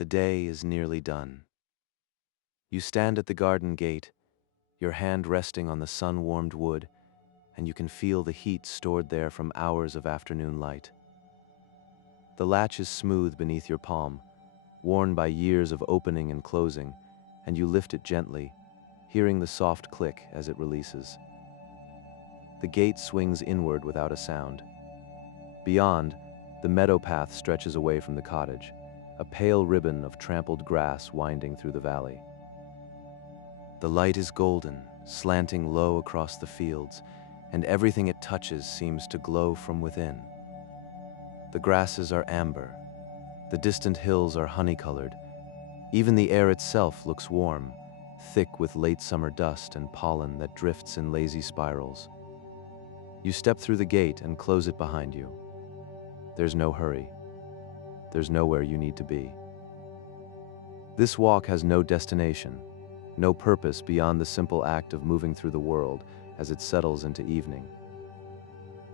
The day is nearly done. You stand at the garden gate, your hand resting on the sun-warmed wood, and you can feel the heat stored there from hours of afternoon light. The latch is smooth beneath your palm, worn by years of opening and closing, and you lift it gently, hearing the soft click as it releases. The gate swings inward without a sound. Beyond, the meadow path stretches away from the cottage, a pale ribbon of trampled grass winding through the valley. The light is golden, slanting low across the fields, and everything it touches seems to glow from within. The grasses are amber, the distant hills are honey-colored, even the air itself looks warm, thick with late summer dust and pollen that drifts in lazy spirals. You step through the gate and close it behind you. There's no hurry. There's nowhere you need to be. This walk has no destination, no purpose beyond the simple act of moving through the world as it settles into evening.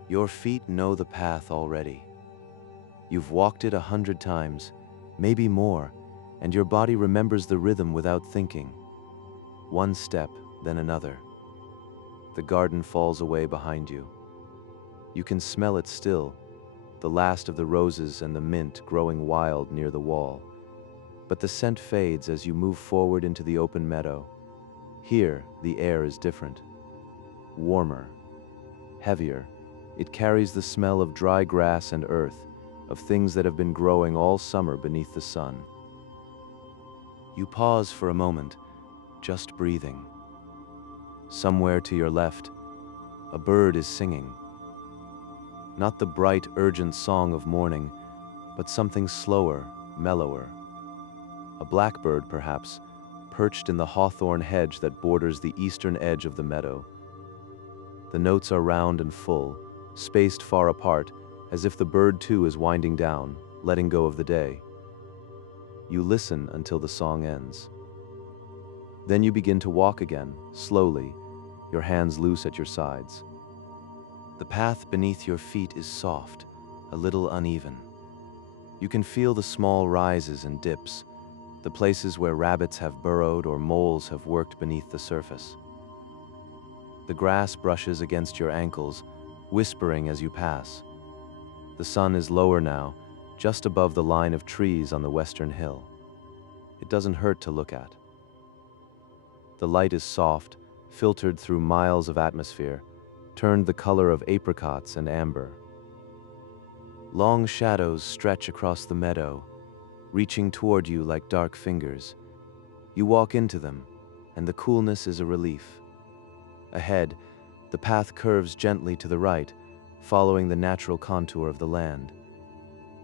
Your feet know the path already. You've walked it 100 times, maybe more, and your body remembers the rhythm without thinking. One step, then another. The garden falls away behind you. You can smell it still, the last of the roses and the mint growing wild near the wall. But the scent fades as you move forward into the open meadow. Here, the air is different. Warmer, heavier. It carries the smell of dry grass and earth, of things that have been growing all summer beneath the sun. You pause for a moment, just breathing. Somewhere to your left, a bird is singing. Not the bright, urgent song of morning, but something slower, mellower. A blackbird, perhaps, perched in the hawthorn hedge that borders the eastern edge of the meadow. The notes are round and full, spaced far apart, as if the bird too is winding down, letting go of the day. You listen until the song ends. Then you begin to walk again, slowly, your hands loose at your sides. The path beneath your feet is soft, a little uneven. You can feel the small rises and dips, the places where rabbits have burrowed or moles have worked beneath the surface. The grass brushes against your ankles, whispering as you pass. The sun is lower now, just above the line of trees on the western hill. It doesn't hurt to look at. The light is soft, filtered through miles of atmosphere, turned the color of apricots and amber. Long shadows stretch across the meadow, reaching toward you like dark fingers. You walk into them, and the coolness is a relief. Ahead, the path curves gently to the right, following the natural contour of the land.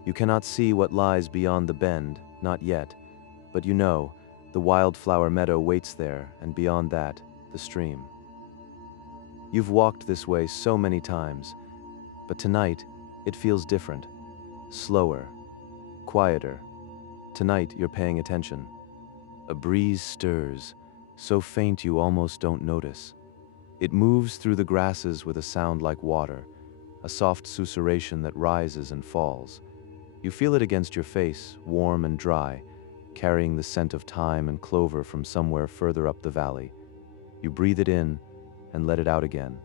You cannot see what lies beyond the bend, not yet, but you know, the wildflower meadow waits there, and beyond that, the stream. You've walked this way so many times, but tonight, it feels different, slower, quieter. Tonight, you're paying attention. A breeze stirs, so faint you almost don't notice. It moves through the grasses with a sound like water, a soft susurration that rises and falls. You feel it against your face, warm and dry, carrying the scent of thyme and clover from somewhere further up the valley. You breathe it in and let it out again,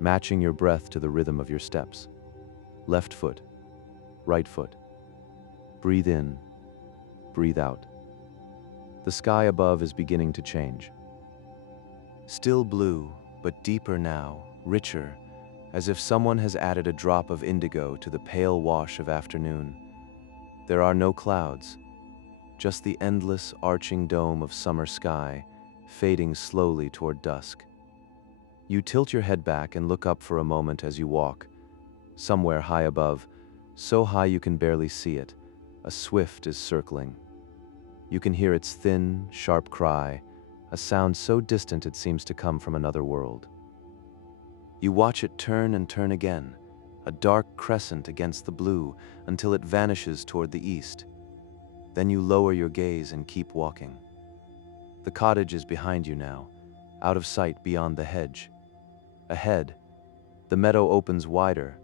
matching your breath to the rhythm of your steps. Left foot, right foot. Breathe in, breathe out. The sky above is beginning to change. Still blue, but deeper now, richer, as if someone has added a drop of indigo to the pale wash of afternoon. There are no clouds, just the endless, arching dome of summer sky, fading slowly toward dusk. You tilt your head back and look up for a moment as you walk. Somewhere high above, so high you can barely see it, a swift is circling. You can hear its thin, sharp cry, a sound so distant it seems to come from another world. You watch it turn and turn again, a dark crescent against the blue, until it vanishes toward the east. Then you lower your gaze and keep walking. The cottage is behind you now, out of sight beyond the hedge. Ahead, the meadow opens wider,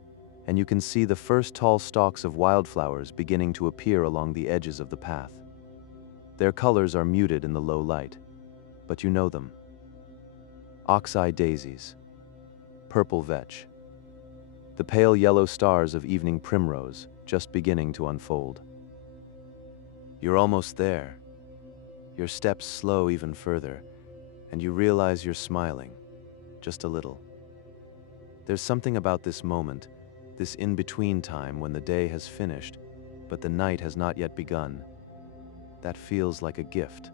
and you can see the first tall stalks of wildflowers beginning to appear along the edges of the path. Their colors are muted in the low light, but you know them. Oxeye daisies, purple vetch, the pale yellow stars of evening primrose just beginning to unfold. You're almost there. Your steps slow even further, and you realize you're smiling, just a little. There's something about this moment, this in-between time when the day has finished, but the night has not yet begun, that feels like a gift,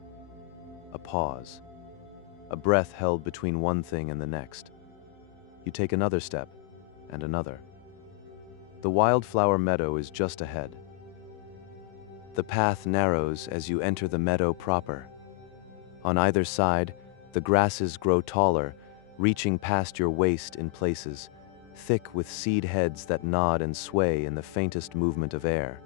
a pause, a breath held between one thing and the next. You take another step, and another. The wildflower meadow is just ahead. The path narrows as you enter the meadow proper. On either side, the grasses grow taller, reaching past your waist in places, thick with seed heads that nod and sway in the faintest movement of air.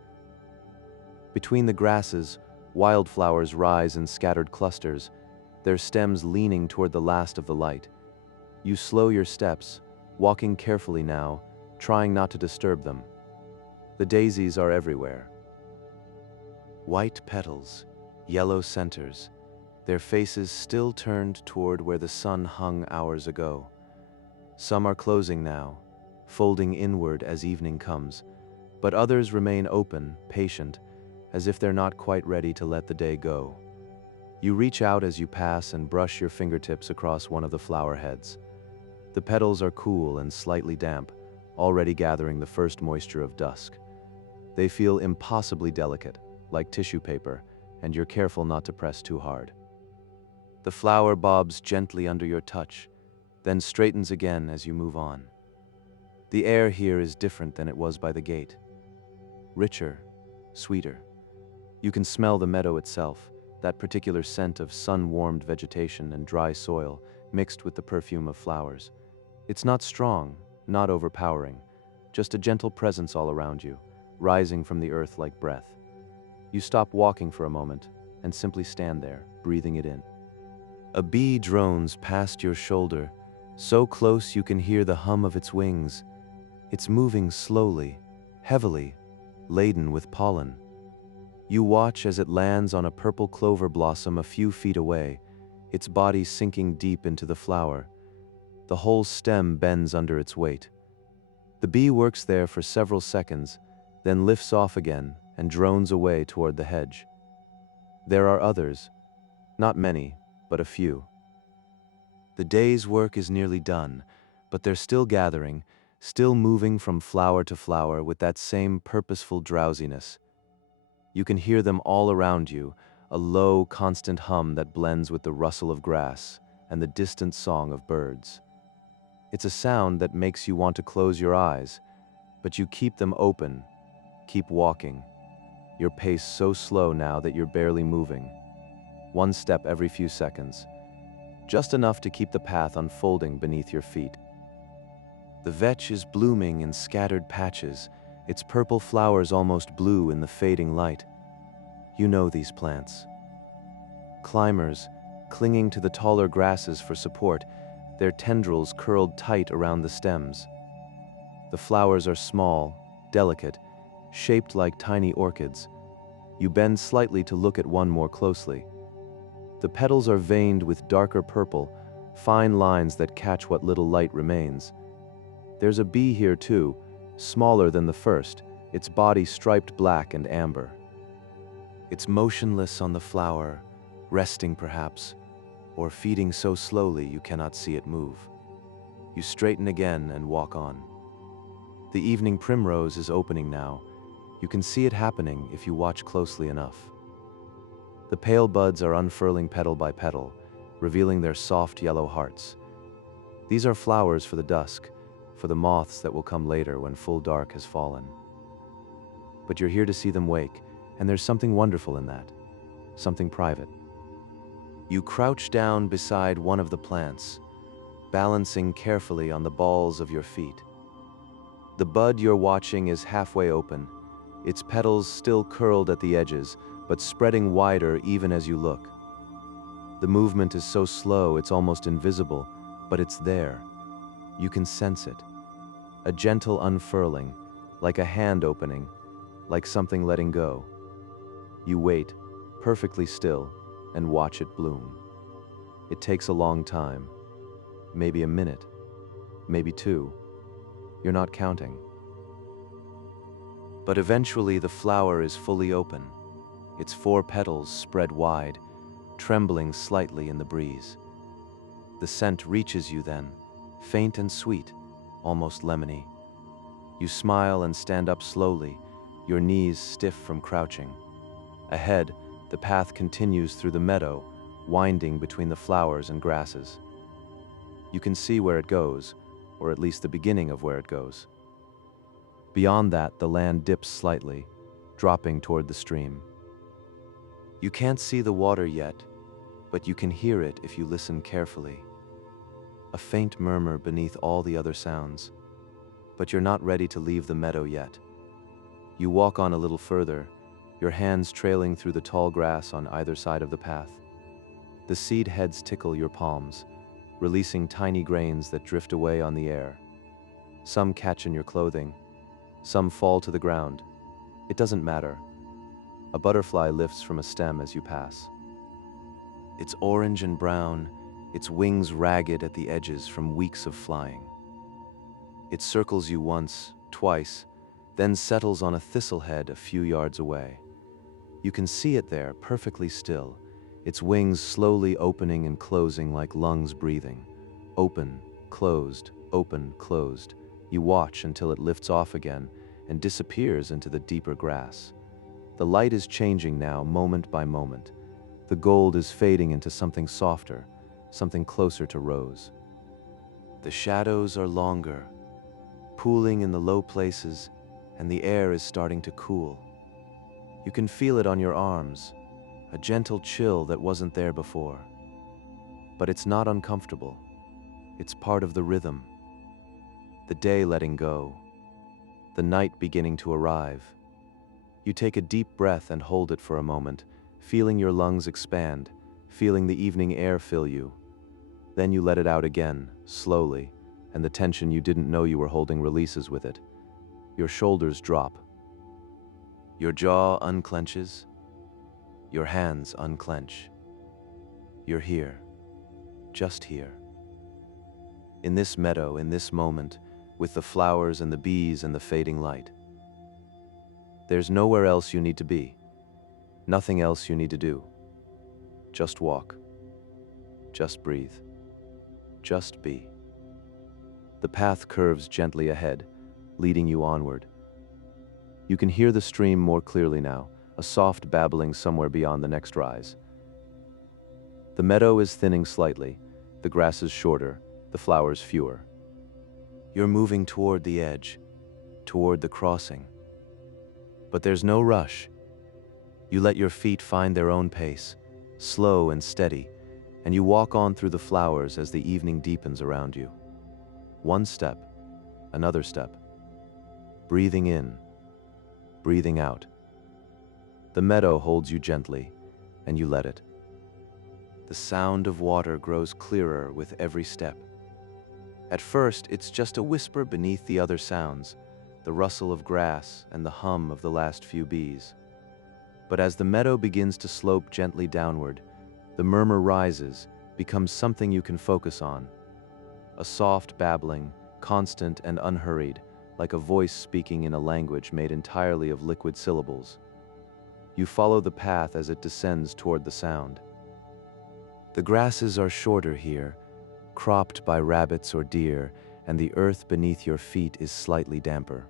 Between the grasses, wildflowers rise in scattered clusters, their stems leaning toward the last of the light. You slow your steps, walking carefully now, trying not to disturb them. The daisies are everywhere. White petals, yellow centers, their faces still turned toward where the sun hung hours ago. Some are closing now, folding inward as evening comes, but others remain open, patient, as if they're not quite ready to let the day go. You reach out as you pass and brush your fingertips across one of the flower heads. The petals are cool and slightly damp, already gathering the first moisture of dusk. They feel impossibly delicate, like tissue paper, and you're careful not to press too hard. The flower bobs gently under your touch, then straightens again as you move on. The air here is different than it was by the gate. Richer, sweeter. You can smell the meadow itself, that particular scent of sun-warmed vegetation and dry soil mixed with the perfume of flowers. It's not strong, not overpowering, just a gentle presence all around you, rising from the earth like breath. You stop walking for a moment and simply stand there, breathing it in. A bee drones past your shoulder, so close you can hear the hum of its wings. It's moving slowly, heavily, laden with pollen. You watch as it lands on a purple clover blossom a few feet away, its body sinking deep into the flower. The whole stem bends under its weight. The bee works there for several seconds, then lifts off again and drones away toward the hedge. There are others, not many, but a few. The day's work is nearly done, but they're still gathering, still moving from flower to flower with that same purposeful drowsiness. You can hear them all around you, a low, constant hum that blends with the rustle of grass and the distant song of birds. It's a sound that makes you want to close your eyes, but you keep them open, keep walking. Your pace so slow now that you're barely moving. One step every few seconds, just enough to keep the path unfolding beneath your feet. The vetch is blooming in scattered patches, its purple flowers almost blue in the fading light. You know these plants. Climbers, clinging to the taller grasses for support, their tendrils curled tight around the stems. The flowers are small, delicate, shaped like tiny orchids. You bend slightly to look at one more closely. The petals are veined with darker purple, fine lines that catch what little light remains. There's a bee here too, smaller than the first, its body striped black and amber. It's motionless on the flower, resting perhaps, or feeding so slowly you cannot see it move. You straighten again and walk on. The evening primrose is opening now. You can see it happening if you watch closely enough. The pale buds are unfurling petal by petal, revealing their soft yellow hearts. These are flowers for the dusk, for the moths that will come later when full dark has fallen. But you're here to see them wake, and there's something wonderful in that, something private. You crouch down beside one of the plants, balancing carefully on the balls of your feet. The bud you're watching is halfway open, its petals still curled at the edges, but spreading wider even as you look. The movement is so slow it's almost invisible, but it's there. You can sense it. A gentle unfurling, like a hand opening, like something letting go. You wait, perfectly still, and watch it bloom. It takes a long time, maybe a minute, maybe two. You're not counting. But eventually the flower is fully open, its four petals spread wide, trembling slightly in the breeze. The scent reaches you then, faint and sweet, almost lemony. You smile and stand up slowly, your knees stiff from crouching. Ahead, the path continues through the meadow, winding between the flowers and grasses. You can see where it goes, or at least the beginning of where it goes. Beyond that, the land dips slightly, dropping toward the stream. You can't see the water yet, but you can hear it if you listen carefully. A faint murmur beneath all the other sounds. But you're not ready to leave the meadow yet. You walk on a little further, your hands trailing through the tall grass on either side of the path. The seed heads tickle your palms, releasing tiny grains that drift away on the air. Some catch in your clothing, some fall to the ground. It doesn't matter. A butterfly lifts from a stem as you pass. It's orange and brown, its wings ragged at the edges from weeks of flying. It circles you once, twice, then settles on a thistlehead a few yards away. You can see it there, perfectly still, its wings slowly opening and closing like lungs breathing. Open, closed, open, closed. You watch until it lifts off again and disappears into the deeper grass. The light is changing now, moment by moment. The gold is fading into something softer, something closer to rose. The shadows are longer, pooling in the low places, and the air is starting to cool. You can feel it on your arms, a gentle chill that wasn't there before. But it's not uncomfortable. It's part of the rhythm. The day letting go, the night beginning to arrive. You take a deep breath and hold it for a moment, feeling your lungs expand, feeling the evening air fill you. Then you let it out again, slowly, and the tension you didn't know you were holding releases with it. Your shoulders drop. Your jaw unclenches. Your hands unclench. You're here, just here. In this meadow, in this moment, with the flowers and the bees and the fading light. There's nowhere else you need to be. Nothing else you need to do. Just walk. Just breathe. Just be. The path curves gently ahead, leading you onward. You can hear the stream more clearly now, a soft babbling somewhere beyond the next rise. The meadow is thinning slightly, the grass is shorter, the flowers fewer. You're moving toward the edge, toward the crossing. But there's no rush. You let your feet find their own pace, slow and steady, and you walk on through the flowers as the evening deepens around you. One step, another step. Breathing in, breathing out. The meadow holds you gently, and you let it. The sound of water grows clearer with every step. At first, it's just a whisper beneath the other sounds, the rustle of grass and the hum of the last few bees. But as the meadow begins to slope gently downward, the murmur rises, becomes something you can focus on. A soft babbling, constant and unhurried, like a voice speaking in a language made entirely of liquid syllables. You follow the path as it descends toward the sound. The grasses are shorter here, cropped by rabbits or deer, and the earth beneath your feet is slightly damper.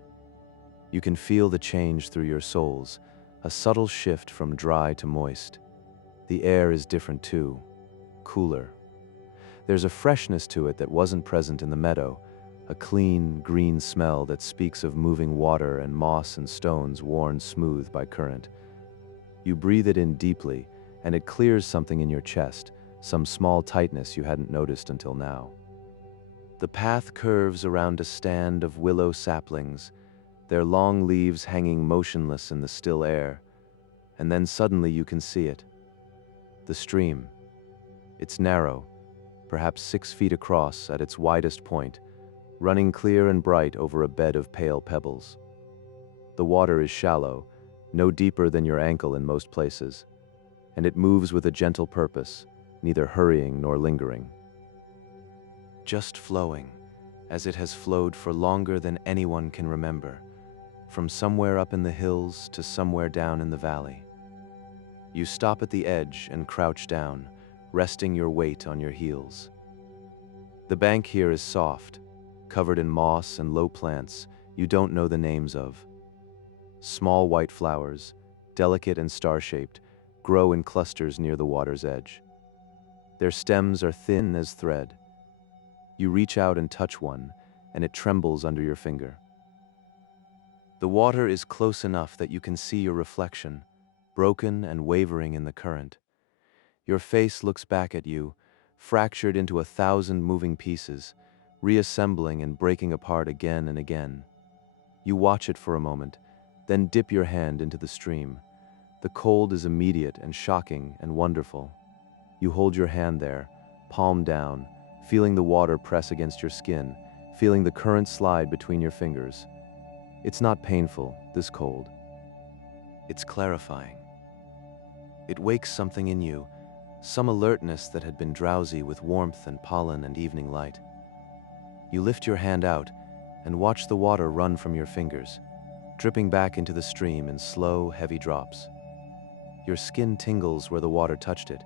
You can feel the change through your soles, a subtle shift from dry to moist. The air is different too, cooler. There's a freshness to it that wasn't present in the meadow, a clean, green smell that speaks of moving water and moss and stones worn smooth by current. You breathe it in deeply, and it clears something in your chest, some small tightness you hadn't noticed until now. The path curves around a stand of willow saplings, their long leaves hanging motionless in the still air, and then suddenly you can see it. The stream. It's narrow, perhaps 6 feet across at its widest point, running clear and bright over a bed of pale pebbles. The water is shallow, no deeper than your ankle in most places. and it moves with a gentle purpose, neither hurrying nor lingering. Just flowing, as it has flowed for longer than anyone can remember, from somewhere up in the hills to somewhere down in the valley. You stop at the edge and crouch down, resting your weight on your heels. The bank here is soft, covered in moss and low plants you don't know the names of. Small white flowers, delicate and star-shaped, grow in clusters near the water's edge. Their stems are thin as thread. You reach out and touch one, and it trembles under your finger. The water is close enough that you can see your reflection, broken and wavering in the current. Your face looks back at you, fractured into 1,000 moving pieces, reassembling and breaking apart again and again. You watch it for a moment, then dip your hand into the stream. The cold is immediate and shocking and wonderful. You hold your hand there, palm down, feeling the water press against your skin, feeling the current slide between your fingers. It's not painful, this cold. It's clarifying. It wakes something in you, some alertness that had been drowsy with warmth and pollen and evening light. You lift your hand out and watch the water run from your fingers, dripping back into the stream in slow, heavy drops. Your skin tingles where the water touched it.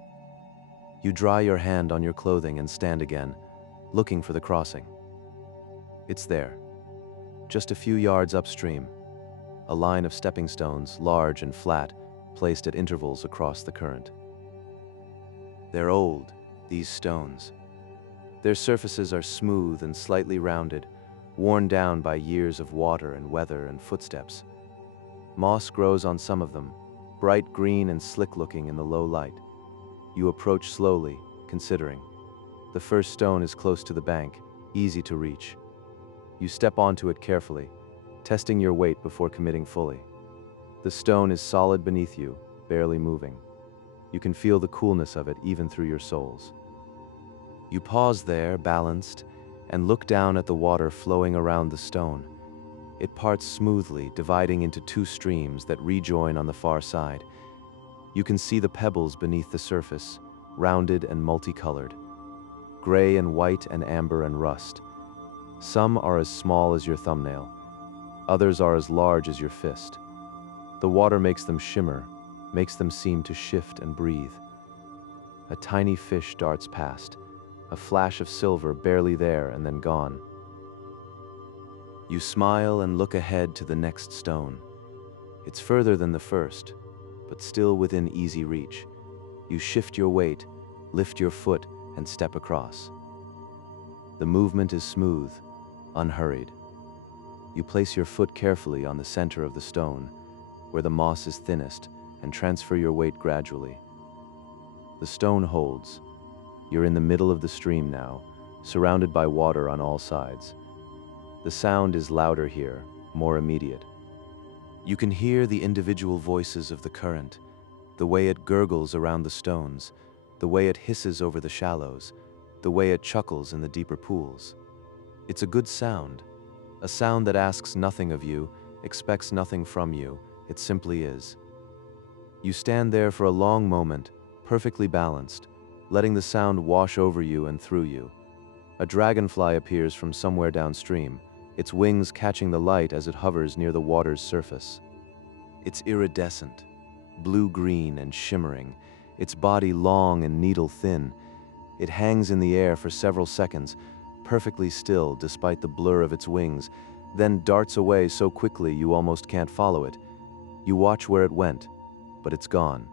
You dry your hand on your clothing and stand again, looking for the crossing. It's there, just a few yards upstream, a line of stepping stones, large and flat, placed at intervals across the current. They're old, these stones. Their surfaces are smooth and slightly rounded, worn down by years of water and weather and footsteps. Moss grows on some of them, bright green and slick-looking in the low light. You approach slowly, considering. The first stone is close to the bank, easy to reach. You step onto it carefully, testing your weight before committing fully. The stone is solid beneath you, barely moving. You can feel the coolness of it even through your soles. You pause there, balanced, and look down at the water flowing around the stone. It parts smoothly, dividing into two streams that rejoin on the far side. You can see the pebbles beneath the surface, rounded and multicolored, gray and white and amber and rust. Some are as small as your thumbnail. Others are as large as your fist. The water makes them shimmer, makes them seem to shift and breathe. A tiny fish darts past, a flash of silver barely there and then gone. You smile and look ahead to the next stone. It's further than the first, but still within easy reach. You shift your weight, lift your foot, and step across. The movement is smooth, unhurried. You place your foot carefully on the center of the stone, where the moss is thinnest, and transfer your weight gradually. The stone holds. You're in the middle of the stream now, surrounded by water on all sides. The sound is louder here, more immediate. You can hear the individual voices of the current, the way it gurgles around the stones, the way it hisses over the shallows, the way it chuckles in the deeper pools. It's a good sound, a sound that asks nothing of you, expects nothing from you, it simply is. You stand there for a long moment, perfectly balanced, letting the sound wash over you and through you. A dragonfly appears from somewhere downstream, its wings catching the light as it hovers near the water's surface. It's iridescent, blue-green and shimmering, its body long and needle-thin. It hangs in the air for several seconds, perfectly still despite the blur of its wings, then darts away so quickly you almost can't follow it. You watch where it went, but it's gone.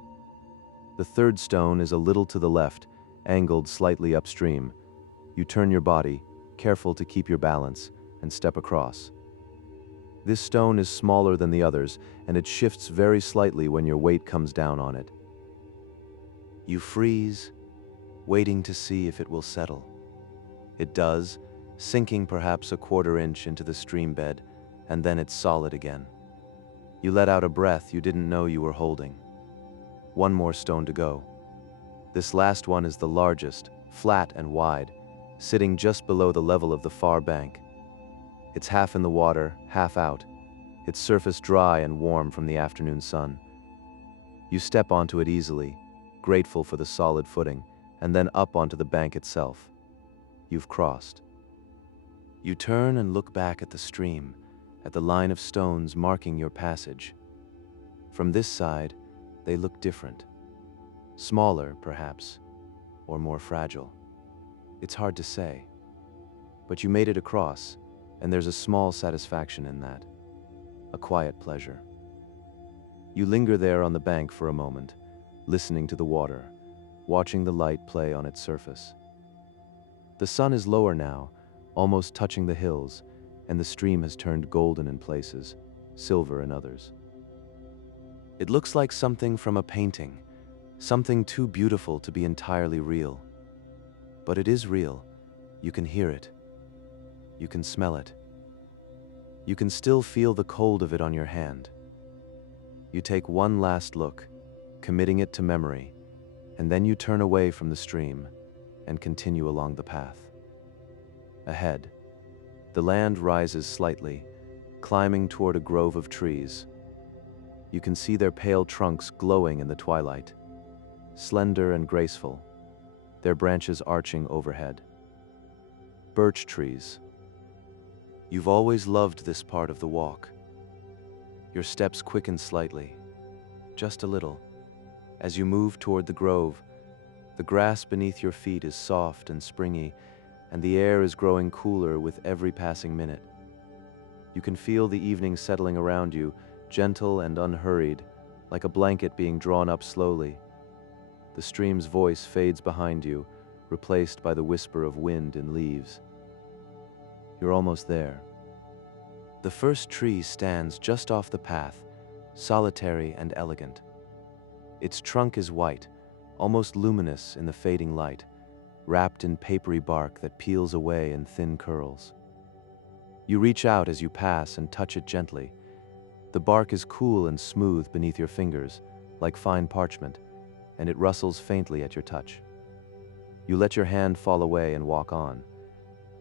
The third stone is a little to the left, angled slightly upstream. You turn your body, careful to keep your balance, and step across. This stone is smaller than the others, and it shifts very slightly when your weight comes down on it. You freeze, waiting to see if it will settle. It does, sinking perhaps a quarter inch into the stream bed, and then it's solid again. You let out a breath you didn't know you were holding. One more stone to go. This last one is the largest, flat and wide, sitting just below the level of the far bank. It's half in the water, half out, its surface dry and warm from the afternoon sun. You step onto it easily, grateful for the solid footing, and then up onto the bank itself. You've crossed. You turn and look back at the stream, at the line of stones marking your passage. From this side, they look different. Smaller, perhaps, or more fragile. It's hard to say. But you made it across, and there's a small satisfaction in that. A quiet pleasure. You linger there on the bank for a moment, listening to the water, watching the light play on its surface. The sun is lower now, almost touching the hills, and the stream has turned golden in places, silver in others. It looks like something from a painting, something too beautiful to be entirely real. But it is real. You can hear it. You can smell it. You can still feel the cold of it on your hand. You take one last look, committing it to memory, and then you turn away from the stream and continue along the path. Ahead, the land rises slightly, climbing toward a grove of trees. You can see their pale trunks glowing in the twilight, slender and graceful, their branches arching overhead. Birch trees. You've always loved this part of the walk. Your steps quicken slightly, just a little. As you move toward the grove, the grass beneath your feet is soft and springy, and the air is growing cooler with every passing minute. You can feel the evening settling around you, gentle and unhurried, like a blanket being drawn up slowly. The stream's voice fades behind you, replaced by the whisper of wind in leaves. You're almost there. The first tree stands just off the path, solitary and elegant. Its trunk is white, almost luminous in the fading light, wrapped in papery bark that peels away in thin curls. You reach out as you pass and touch it gently. The bark is cool and smooth beneath your fingers, like fine parchment, and it rustles faintly at your touch. You let your hand fall away and walk on.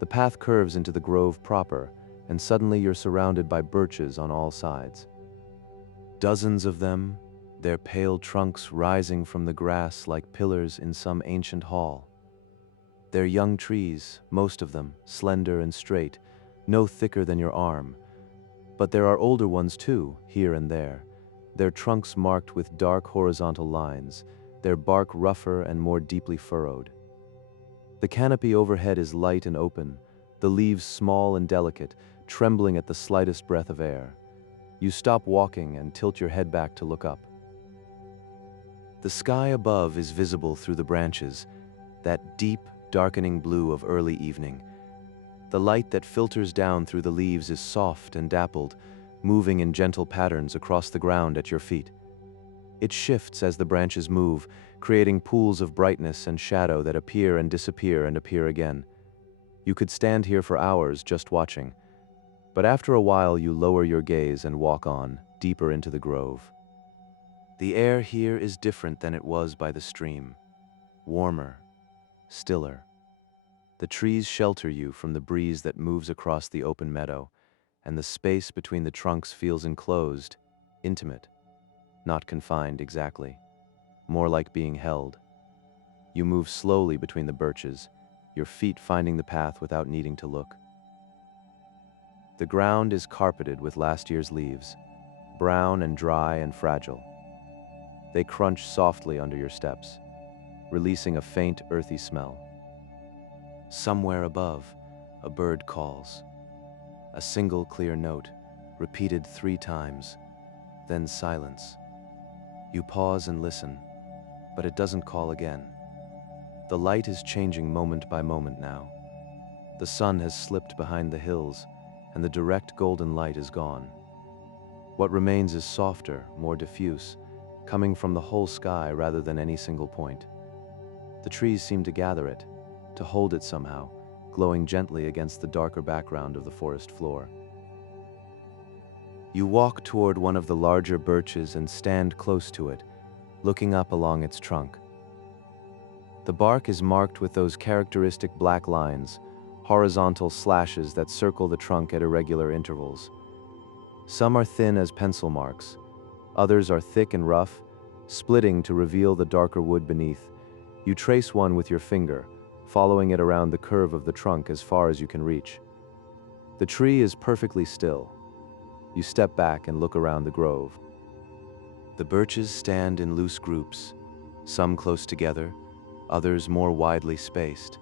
The path curves into the grove proper, and suddenly you're surrounded by birches on all sides. Dozens of them, their pale trunks rising from the grass like pillars in some ancient hall. They're young trees, most of them, slender and straight, no thicker than your arm. But there are older ones too, here and there, their trunks marked with dark horizontal lines, their bark rougher and more deeply furrowed. The canopy overhead is light and open, the leaves small and delicate, trembling at the slightest breath of air. You stop walking and tilt your head back to look up. The sky above is visible through the branches, that deep, darkening blue of early evening. The light that filters down through the leaves is soft and dappled, moving in gentle patterns across the ground at your feet. It shifts as the branches move, creating pools of brightness and shadow that appear and disappear and appear again. You could stand here for hours just watching, but after a while you lower your gaze and walk on, deeper into the grove. The air here is different than it was by the stream, warmer, stiller. The trees shelter you from the breeze that moves across the open meadow, and the space between the trunks feels enclosed, intimate, not confined exactly, more like being held. You move slowly between the birches, your feet finding the path without needing to look. The ground is carpeted with last year's leaves, brown and dry and fragile. They crunch softly under your steps, releasing a faint, earthy smell. Somewhere above, a bird calls. A single clear note, repeated 3 times, then silence. You pause and listen, but it doesn't call again. The light is changing moment by moment now. The sun has slipped behind the hills, and the direct golden light is gone. What remains is softer, more diffuse, coming from the whole sky rather than any single point. The trees seem to gather it, to hold it somehow, glowing gently against the darker background of the forest floor. You walk toward one of the larger birches and stand close to it, looking up along its trunk. The bark is marked with those characteristic black lines, horizontal slashes that circle the trunk at irregular intervals. Some are thin as pencil marks, others are thick and rough, splitting to reveal the darker wood beneath. You trace one with your finger, following it around the curve of the trunk as far as you can reach. The tree is perfectly still. You step back and look around the grove. The birches stand in loose groups, some close together, others more widely spaced.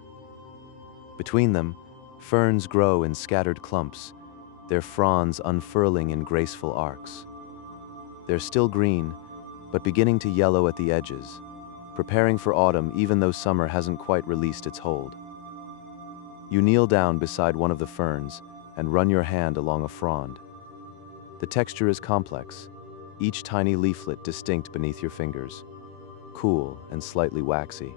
Between them, ferns grow in scattered clumps, their fronds unfurling in graceful arcs. They're still green, but beginning to yellow at the edges, preparing for autumn even though summer hasn't quite released its hold. You kneel down beside one of the ferns and run your hand along a frond. The texture is complex, each tiny leaflet distinct beneath your fingers, cool and slightly waxy.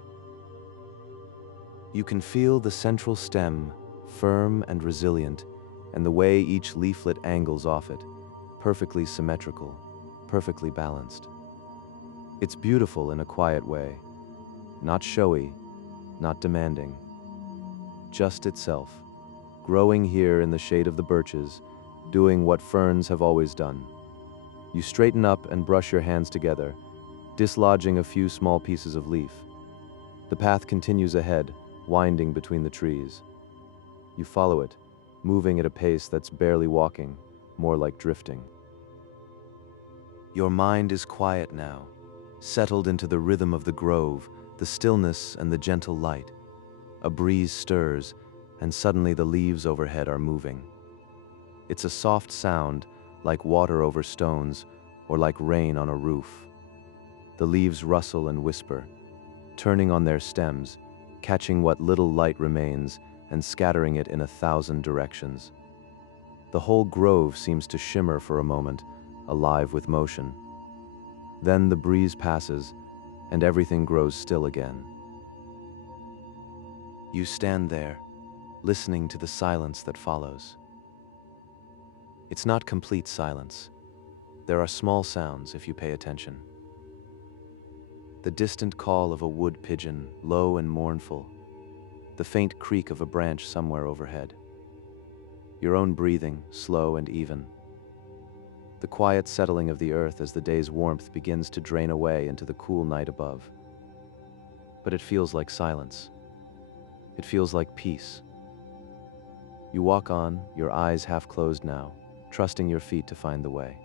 You can feel the central stem, firm and resilient, and the way each leaflet angles off it, perfectly symmetrical, perfectly balanced. It's beautiful in a quiet way, not showy, not demanding. Just itself, growing here in the shade of the birches, doing what ferns have always done. You straighten up and brush your hands together, dislodging a few small pieces of leaf. The path continues ahead, winding between the trees. You follow it, moving at a pace that's barely walking, more like drifting. Your mind is quiet now, settled into the rhythm of the grove, the stillness and the gentle light. A breeze stirs, and suddenly the leaves overhead are moving. It's a soft sound, like water over stones, or like rain on a roof. The leaves rustle and whisper, turning on their stems, catching what little light remains and scattering it in 1,000 directions. The whole grove seems to shimmer for a moment, alive with motion. Then the breeze passes, and everything grows still again. You stand there, listening to the silence that follows. It's not complete silence. There are small sounds if you pay attention. The distant call of a wood pigeon, low and mournful. The faint creak of a branch somewhere overhead. Your own breathing, slow and even. The quiet settling of the earth as the day's warmth begins to drain away into the cool night above. But it feels like silence. It feels like peace. You walk on, your eyes half closed now, trusting your feet to find the way.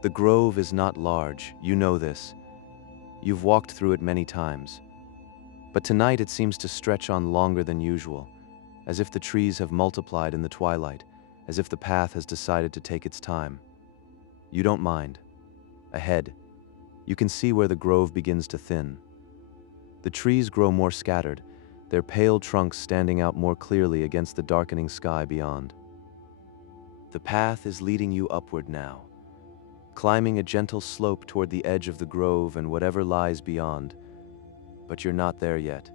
The grove is not large, you know this. You've walked through it many times. But tonight it seems to stretch on longer than usual, as if the trees have multiplied in the twilight, as if the path has decided to take its time. You don't mind. Ahead, you can see where the grove begins to thin. The trees grow more scattered, their pale trunks standing out more clearly against the darkening sky beyond. The path is leading you upward now, climbing a gentle slope toward the edge of the grove and whatever lies beyond. But you're not there yet.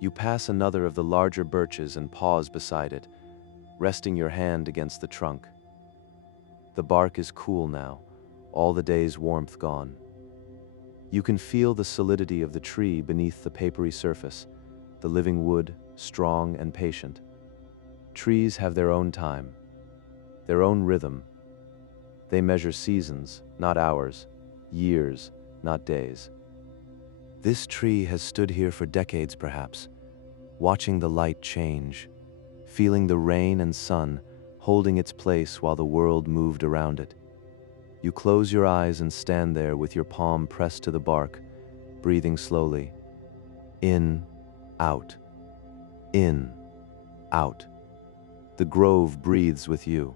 You pass another of the larger birches and pause beside it, resting your hand against the trunk. The bark is cool now, all the day's warmth gone. You can feel the solidity of the tree beneath the papery surface, the living wood, strong and patient. Trees have their own time, their own rhythm. They measure seasons, not hours, years, not days. This tree has stood here for decades perhaps, watching the light change, feeling the rain and sun, holding its place while the world moved around it. You close your eyes and stand there with your palm pressed to the bark, breathing slowly. In, out. In, out. The grove breathes with you.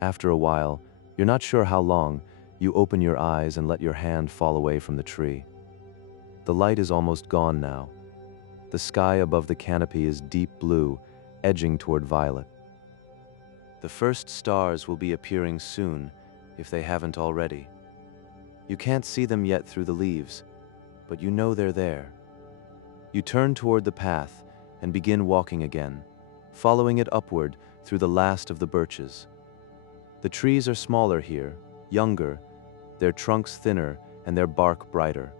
After a while, you're not sure how long, you open your eyes and let your hand fall away from the tree. The light is almost gone now. The sky above the canopy is deep blue, edging toward violet. The first stars will be appearing soon, if they haven't already. You can't see them yet through the leaves, but you know they're there. You turn toward the path and begin walking again, following it upward through the last of the birches. The trees are smaller here, younger, their trunks thinner and their bark brighter.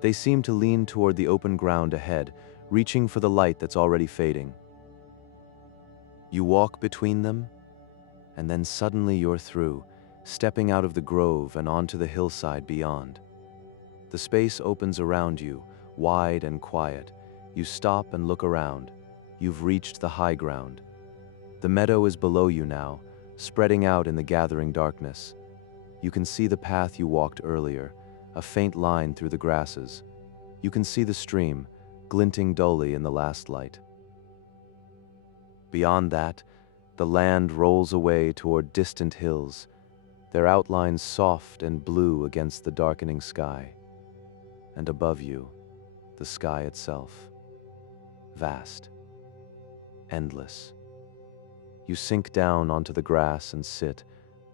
They seem to lean toward the open ground ahead, reaching for the light that's already fading. You walk between them, and then suddenly you're through, stepping out of the grove and onto the hillside beyond. The space opens around you, wide and quiet. You stop and look around. You've reached the high ground. The meadow is below you now, spreading out in the gathering darkness. You can see the path you walked earlier, a faint line through the grasses. You can see the stream, glinting dully in the last light. Beyond that, the land rolls away toward distant hills, their outlines soft and blue against the darkening sky. And above you, the sky itself. Vast. Endless. You sink down onto the grass and sit,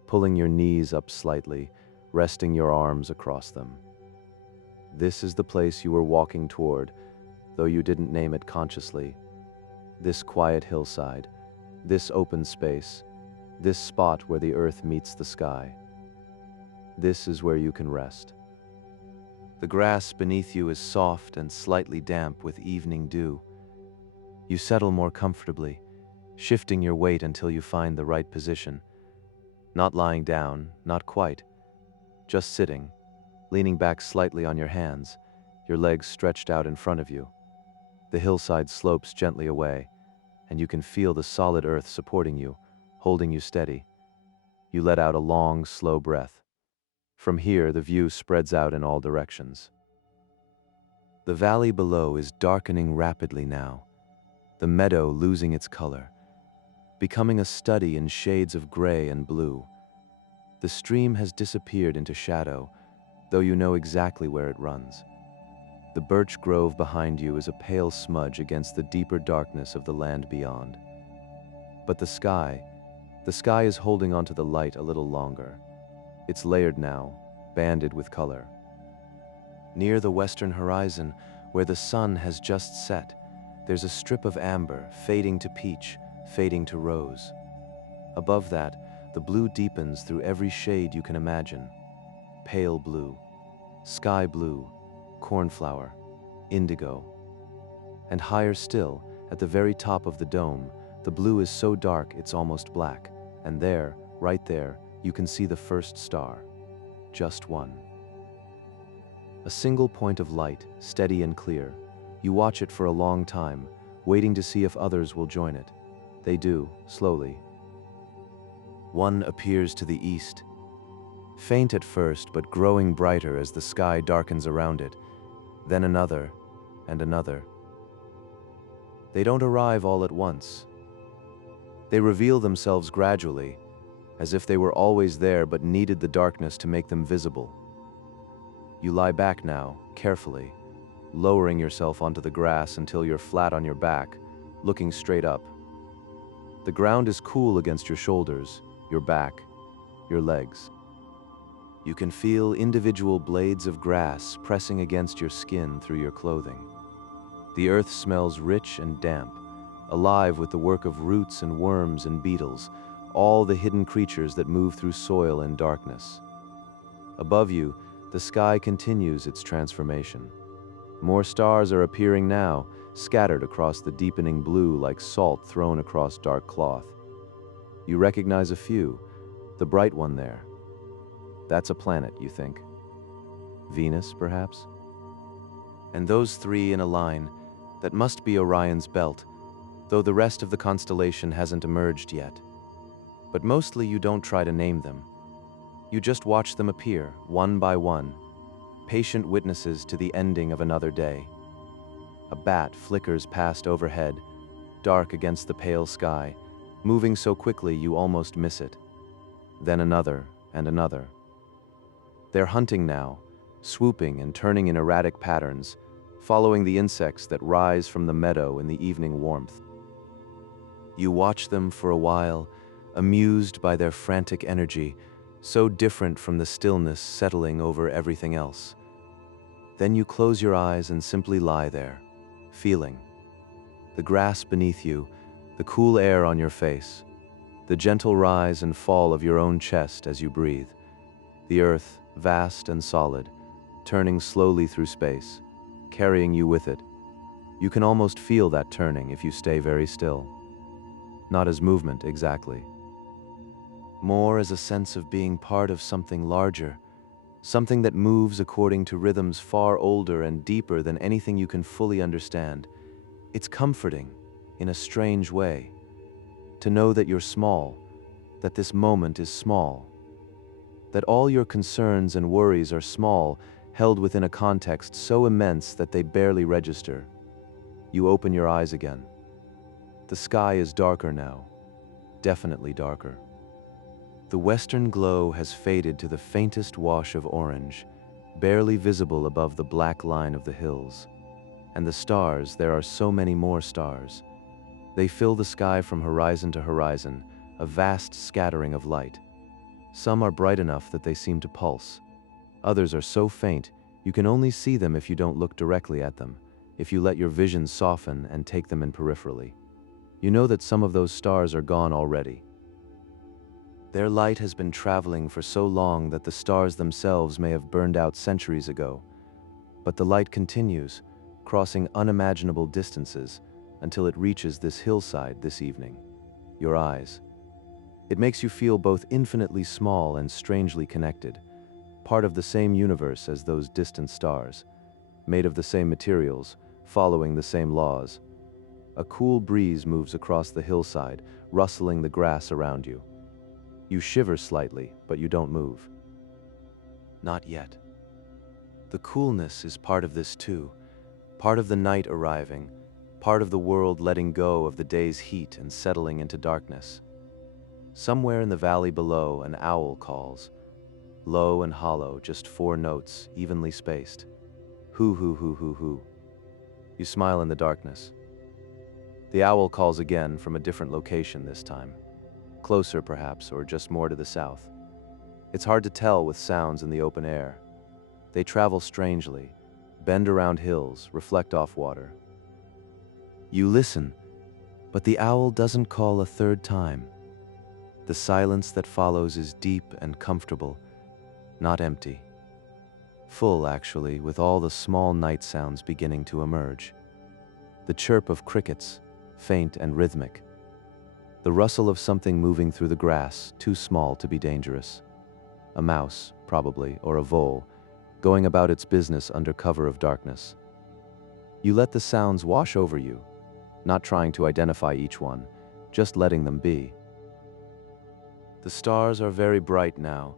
pulling your knees up slightly, resting your arms across them. This is the place you were walking toward, though you didn't name it consciously. This quiet hillside, this open space, this spot where the earth meets the sky. This is where you can rest. The grass beneath you is soft and slightly damp with evening dew. You settle more comfortably, shifting your weight until you find the right position. Not lying down, not quite. Just sitting, leaning back slightly on your hands, your legs stretched out in front of you. The hillside slopes gently away, and you can feel the solid earth supporting you, holding you steady. You let out a long, slow breath. From here, the view spreads out in all directions. The valley below is darkening rapidly now, the meadow losing its color, becoming a study in shades of gray and blue. The stream has disappeared into shadow, though you know exactly where it runs. The birch grove behind you is a pale smudge against the deeper darkness of the land beyond. But the sky is holding onto the light a little longer. It's layered now, banded with color. Near the western horizon, where the sun has just set, there's a strip of amber, fading to peach, fading to rose. Above that, the blue deepens through every shade you can imagine. Pale blue, sky blue, cornflower, indigo. And higher still, at the very top of the dome, the blue is so dark it's almost black, and there, right there, you can see the first star. Just one. A single point of light, steady and clear. You watch it for a long time, waiting to see if others will join it. They do, slowly. One appears to the east. Faint at first, but growing brighter as the sky darkens around it. Then another, and another. They don't arrive all at once. They reveal themselves gradually, as if they were always there but needed the darkness to make them visible. You lie back now, carefully, lowering yourself onto the grass until you're flat on your back, looking straight up. The ground is cool against your shoulders, your back, your legs. You can feel individual blades of grass pressing against your skin through your clothing. The earth smells rich and damp, alive with the work of roots and worms and beetles, all the hidden creatures that move through soil and darkness. Above you, the sky continues its transformation. More stars are appearing now, scattered across the deepening blue like salt thrown across dark cloth. You recognize a few, the bright one there. That's a planet, you think. Venus, perhaps? And those three in a line, that must be Orion's belt, though the rest of the constellation hasn't emerged yet. But mostly you don't try to name them. You just watch them appear, one by one, patient witnesses to the ending of another day. A bat flickers past overhead, dark against the pale sky, moving so quickly you almost miss it. Then another and another. They're hunting now, swooping and turning in erratic patterns, following the insects that rise from the meadow in the evening warmth. You watch them for a while, amused by their frantic energy, so different from the stillness settling over everything else. Then you close your eyes and simply lie there, feeling. The grass beneath you, the cool air on your face, the gentle rise and fall of your own chest as you breathe. The earth, vast and solid, turning slowly through space, carrying you with it. You can almost feel that turning if you stay very still. Not as movement exactly. more as a sense of being part of something larger, something that moves according to rhythms far older and deeper than anything you can fully understand. It's comforting, in a strange way, to know that you're small, that this moment is small, that all your concerns and worries are small, held within a context so immense that they barely register. You open your eyes again. The sky is darker now, definitely darker. The western glow has faded to the faintest wash of orange, barely visible above the black line of the hills. And the stars, there are so many more stars. They fill the sky from horizon to horizon, a vast scattering of light. Some are bright enough that they seem to pulse. Others are so faint, you can only see them if you don't look directly at them, if you let your vision soften and take them in peripherally. You know that some of those stars are gone already. Their light has been traveling for so long that the stars themselves may have burned out centuries ago. But the light continues, crossing unimaginable distances until it reaches this hillside this evening, your eyes. It makes you feel both infinitely small and strangely connected, part of the same universe as those distant stars, made of the same materials, following the same laws. A cool breeze moves across the hillside, rustling the grass around you. You shiver slightly, but you don't move. Not yet. The coolness is part of this too, part of the night arriving, part of the world letting go of the day's heat and settling into darkness. Somewhere in the valley below, an owl calls, low and hollow, just 4 notes, evenly spaced. Hoo hoo hoo hoo hoo. You smile in the darkness. The owl calls again from a different location this time. Closer perhaps, or just more to the south. It's hard to tell with sounds in the open air. They travel strangely, bend around hills, reflect off water. You listen, but the owl doesn't call a third time. The silence that follows is deep and comfortable, not empty. Full, actually, with all the small night sounds beginning to emerge. The chirp of crickets, faint and rhythmic. The rustle of something moving through the grass, too small to be dangerous. A mouse, probably, or a vole, going about its business under cover of darkness. You let the sounds wash over you, not trying to identify each one, just letting them be. The stars are very bright now.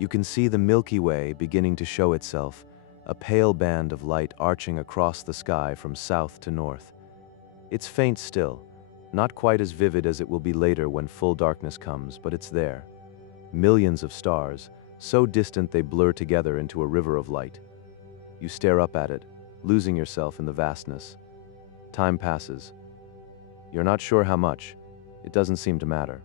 You can see the Milky Way beginning to show itself, a pale band of light arching across the sky from south to north. It's faint still, not quite as vivid as it will be later when full darkness comes, but it's there. Millions of stars, so distant they blur together into a river of light. You stare up at it, losing yourself in the vastness. Time passes. You're not sure how much. It doesn't seem to matter.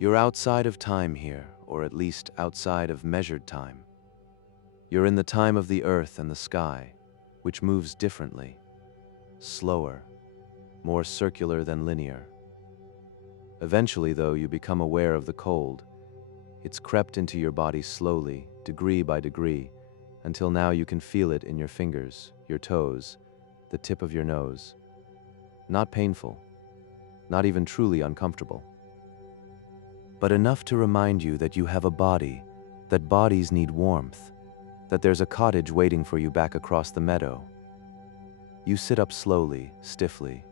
You're outside of time here, or at least outside of measured time. You're in the time of the earth and the sky, which moves differently, slower, more circular than linear. Eventually, though, you become aware of the cold. It's crept into your body slowly, degree by degree, until now you can feel it in your fingers, your toes, the tip of your nose. Not painful, not even truly uncomfortable, but enough to remind you that you have a body, that bodies need warmth, that there's a cottage waiting for you back across the meadow. You sit up slowly, stiffly.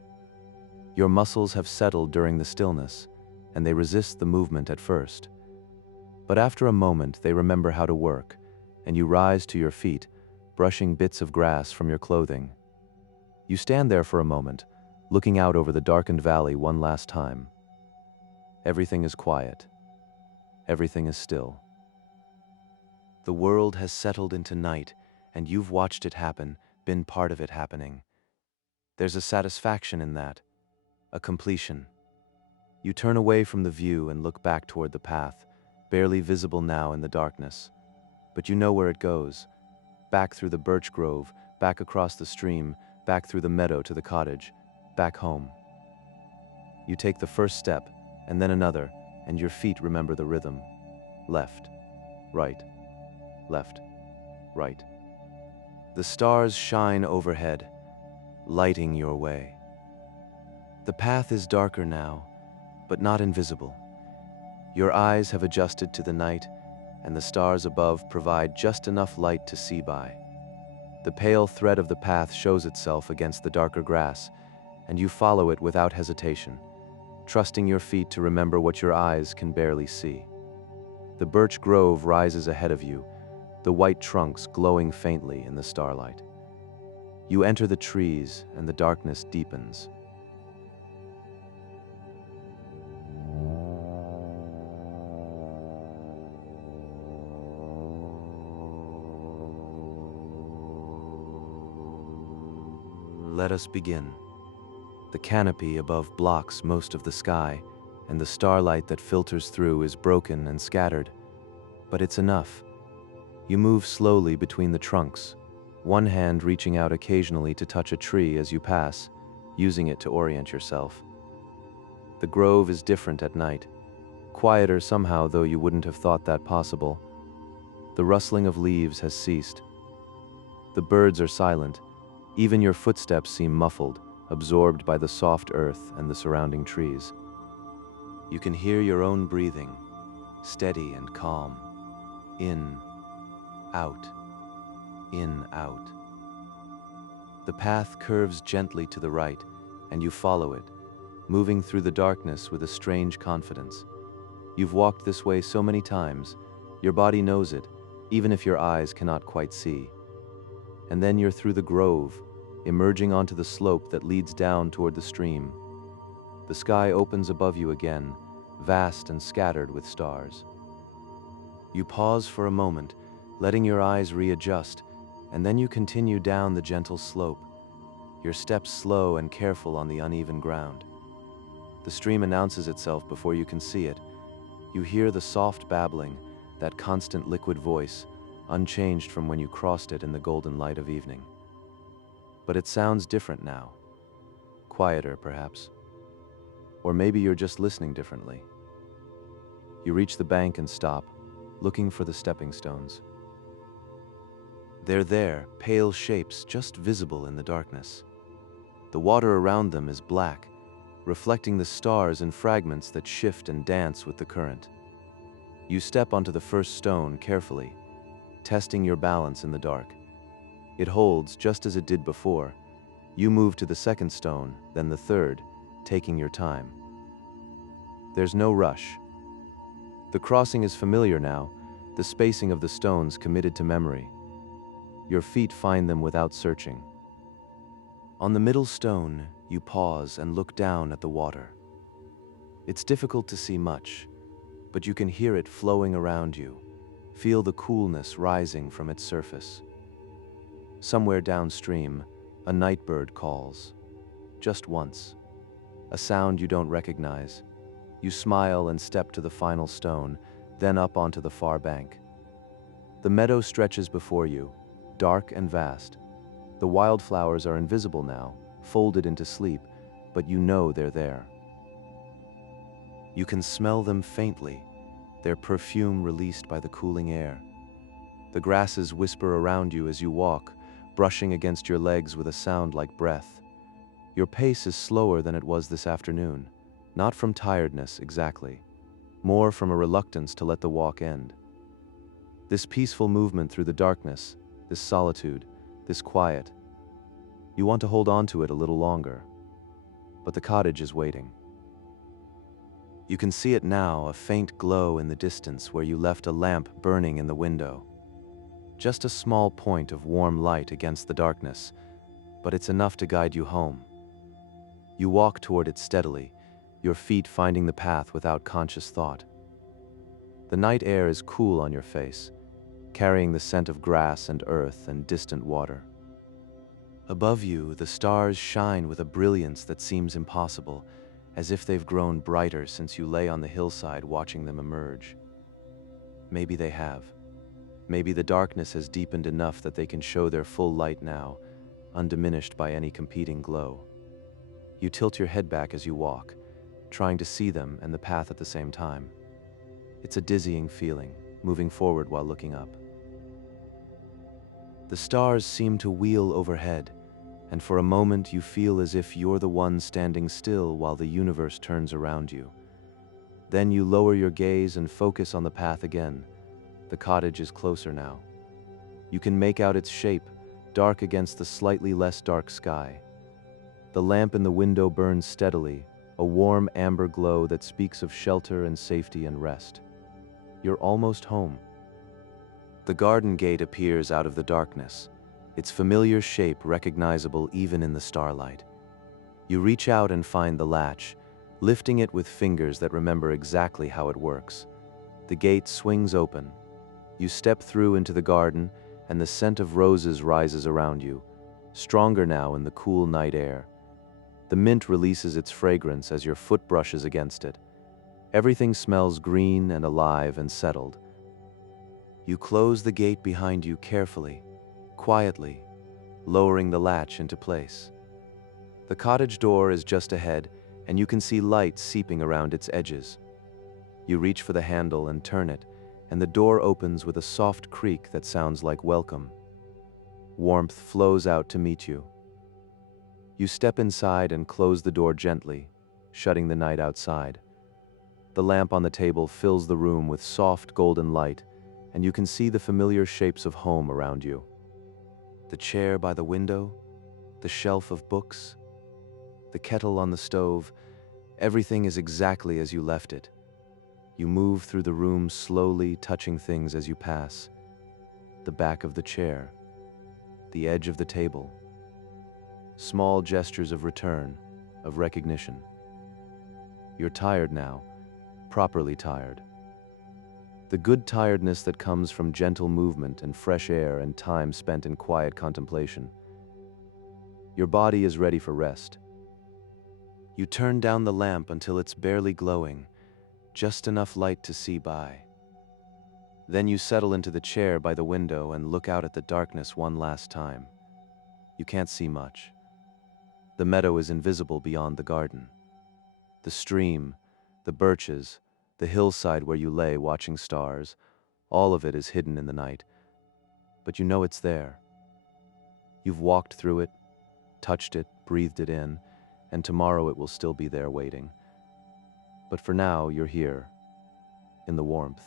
Your muscles have settled during the stillness, and they resist the movement at first. But after a moment, they remember how to work, and you rise to your feet, brushing bits of grass from your clothing. You stand there for a moment, looking out over the darkened valley one last time. Everything is quiet. Everything is still. The world has settled into night, and you've watched it happen, been part of it happening. There's a satisfaction in that, a completion. You turn away from the view and look back toward the path, barely visible now in the darkness. But you know where it goes. Back through the birch grove, back across the stream, back through the meadow to the cottage, back home. You take the first step, and then another, and your feet remember the rhythm. Left, right, left, right. The stars shine overhead, lighting your way. The path is darker now, but not invisible. Your eyes have adjusted to the night, and the stars above provide just enough light to see by. The pale thread of the path shows itself against the darker grass, and you follow it without hesitation, trusting your feet to remember what your eyes can barely see. The birch grove rises ahead of you, the white trunks glowing faintly in the starlight. You enter the trees, and the darkness deepens. Let us begin. The canopy above blocks most of the sky, and the starlight that filters through is broken and scattered. But it's enough. You move slowly between the trunks, one hand reaching out occasionally to touch a tree as you pass, using it to orient yourself. The grove is different at night, quieter somehow, though you wouldn't have thought that possible. The rustling of leaves has ceased. The birds are silent. Even your footsteps seem muffled, absorbed by the soft earth and the surrounding trees. You can hear your own breathing, steady and calm. In, out, in, out. The path curves gently to the right, and you follow it, moving through the darkness with a strange confidence. You've walked this way so many times, your body knows it, even if your eyes cannot quite see. And then you're through the grove, emerging onto the slope that leads down toward the stream. The sky opens above you again, vast and scattered with stars. You pause for a moment, letting your eyes readjust, and then you continue down the gentle slope, your steps slow and careful on the uneven ground. The stream announces itself before you can see it. You hear the soft babbling, that constant liquid voice, unchanged from when you crossed it in the golden light of evening. But it sounds different now. Quieter, perhaps. Or maybe you're just listening differently. You reach the bank and stop, looking for the stepping stones. They're there, pale shapes just visible in the darkness. The water around them is black, reflecting the stars in fragments that shift and dance with the current. You step onto the first stone carefully, testing your balance in the dark. It holds just as it did before. You move to the second stone, then the third, taking your time. There's no rush. The crossing is familiar now, the spacing of the stones committed to memory. Your feet find them without searching. On the middle stone, you pause and look down at the water. It's difficult to see much, but you can hear it flowing around you, feel the coolness rising from its surface. Somewhere downstream, a nightbird calls. Just once. A sound you don't recognize. You smile and step to the final stone, then up onto the far bank. The meadow stretches before you, dark and vast. The wildflowers are invisible now, folded into sleep, but you know they're there. You can smell them faintly, their perfume released by the cooling air. The grasses whisper around you as you walk, brushing against your legs with a sound like breath. Your pace is slower than it was this afternoon, not from tiredness exactly, more from a reluctance to let the walk end. This peaceful movement through the darkness, this solitude, this quiet, you want to hold on to it a little longer, but the cottage is waiting. You can see it now, a faint glow in the distance where you left a lamp burning in the window. Just a small point of warm light against the darkness, but it's enough to guide you home. You walk toward it steadily, your feet finding the path without conscious thought. The night air is cool on your face, carrying the scent of grass and earth and distant water. Above you, the stars shine with a brilliance that seems impossible, as if they've grown brighter since you lay on the hillside watching them emerge. Maybe they have. Maybe the darkness has deepened enough that they can show their full light now, undiminished by any competing glow. You tilt your head back as you walk, trying to see them and the path at the same time. It's a dizzying feeling, moving forward while looking up. The stars seem to wheel overhead, and for a moment you feel as if you're the one standing still while the universe turns around you. Then you lower your gaze and focus on the path again. The cottage is closer now. You can make out its shape, dark against the slightly less dark sky. The lamp in the window burns steadily, a warm amber glow that speaks of shelter and safety and rest. You're almost home. The garden gate appears out of the darkness, its familiar shape recognizable even in the starlight. You reach out and find the latch, lifting it with fingers that remember exactly how it works. The gate swings open. You step through into the garden, and the scent of roses rises around you, stronger now in the cool night air. The mint releases its fragrance as your foot brushes against it. Everything smells green and alive and settled. You close the gate behind you carefully, quietly, lowering the latch into place. The cottage door is just ahead, and you can see light seeping around its edges. You reach for the handle and turn it, and the door opens with a soft creak that sounds like welcome. Warmth flows out to meet you. You step inside and close the door gently, shutting the night outside. The lamp on the table fills the room with soft golden light, and you can see the familiar shapes of home around you. The chair by the window, the shelf of books, the kettle on the stove, everything is exactly as you left it. You move through the room slowly, touching things as you pass. The back of the chair, the edge of the table. Small gestures of return, of recognition. You're tired now, properly tired. The good tiredness that comes from gentle movement and fresh air and time spent in quiet contemplation. Your body is ready for rest. You turn down the lamp until it's barely glowing, just enough light to see by. Then you settle into the chair by the window and look out at the darkness one last time. You can't see much. The meadow is invisible beyond the garden. The stream, the birches, the hillside where you lay watching stars, all of it is hidden in the night. But you know it's there. You've walked through it, touched it, breathed it in, and tomorrow it will still be there waiting. But for now, you're here, in the warmth,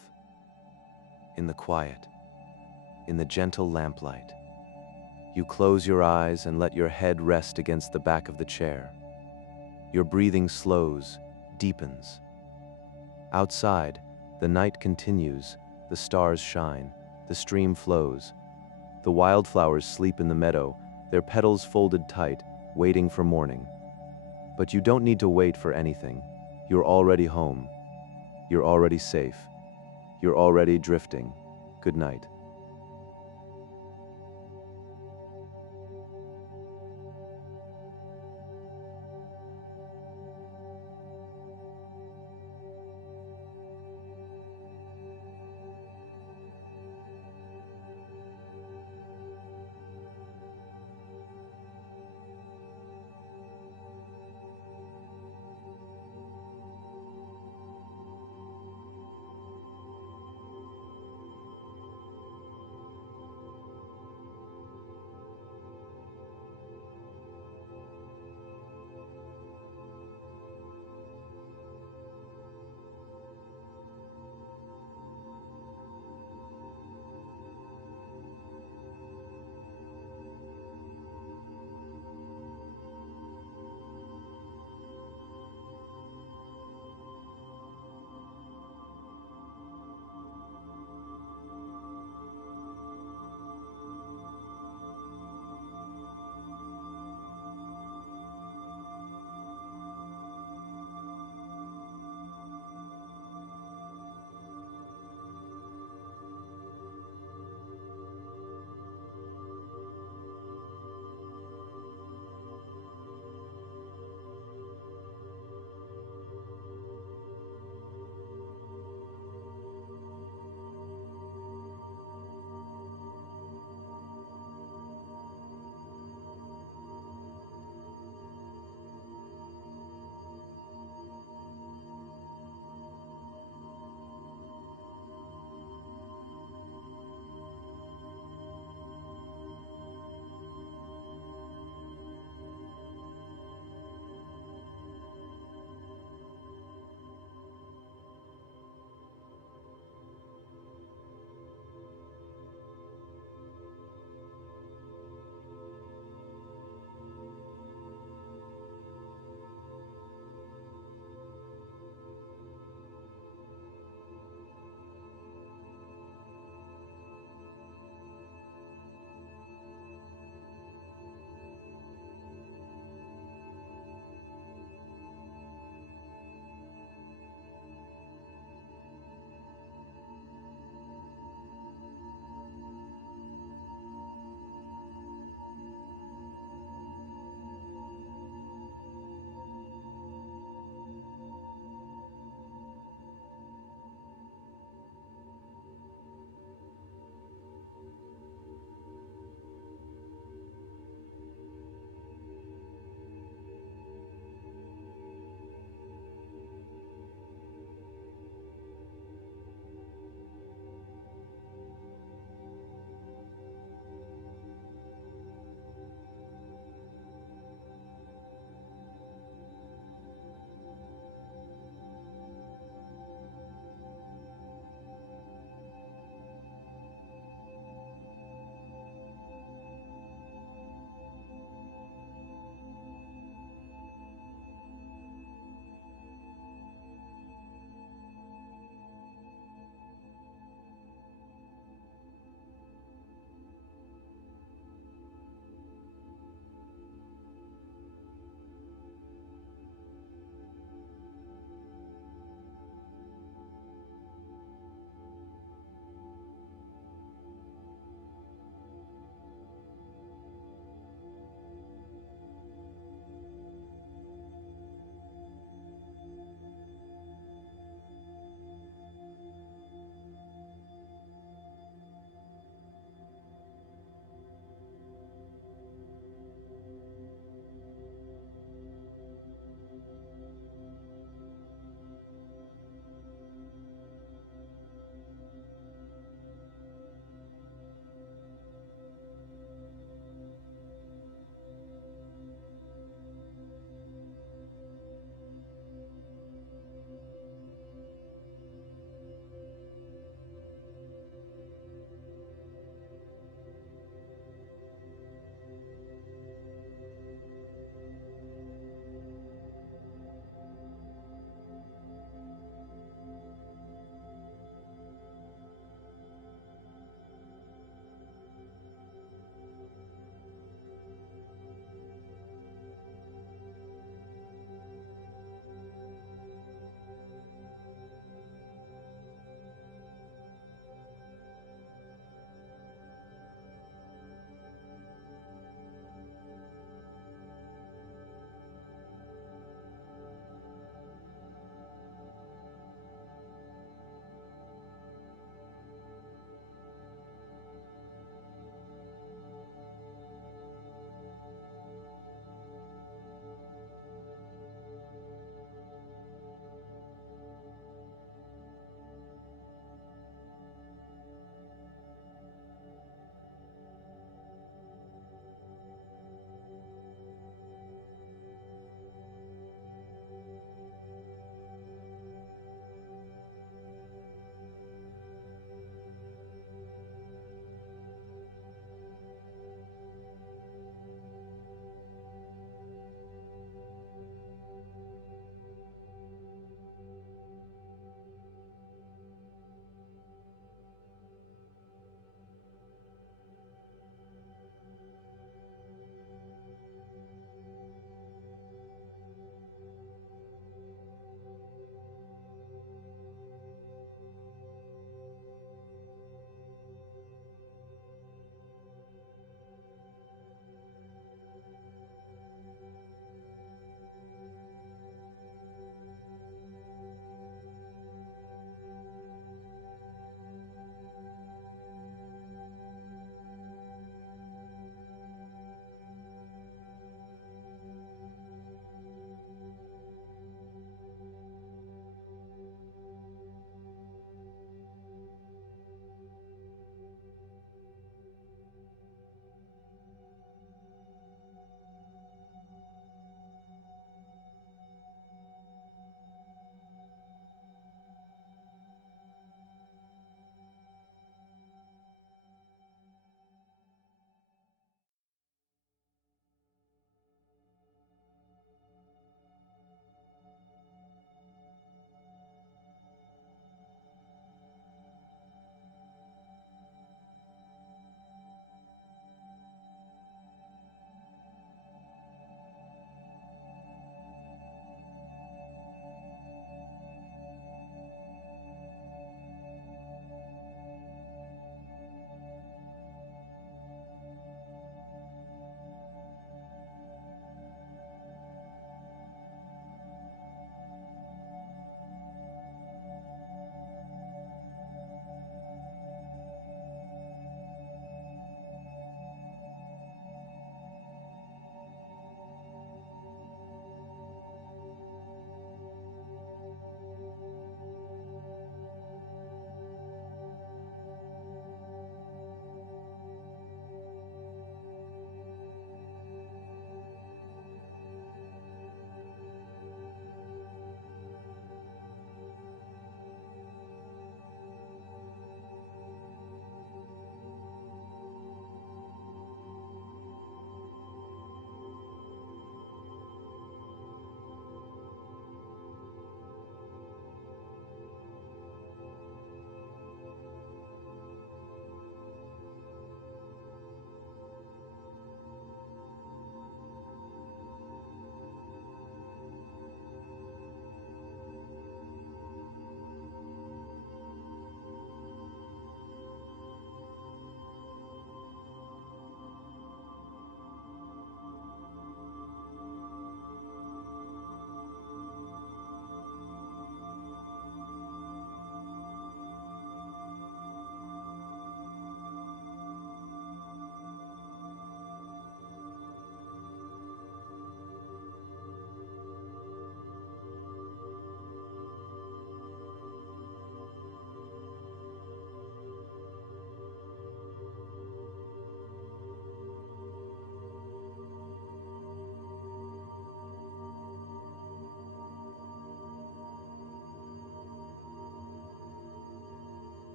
in the quiet, in the gentle lamplight. You close your eyes and let your head rest against the back of the chair. Your breathing slows, deepens. Outside, the night continues, the stars shine, the stream flows. The wildflowers sleep in the meadow, their petals folded tight, waiting for morning. But you don't need to wait for anything. You're already home. You're already safe. You're already drifting. Good night.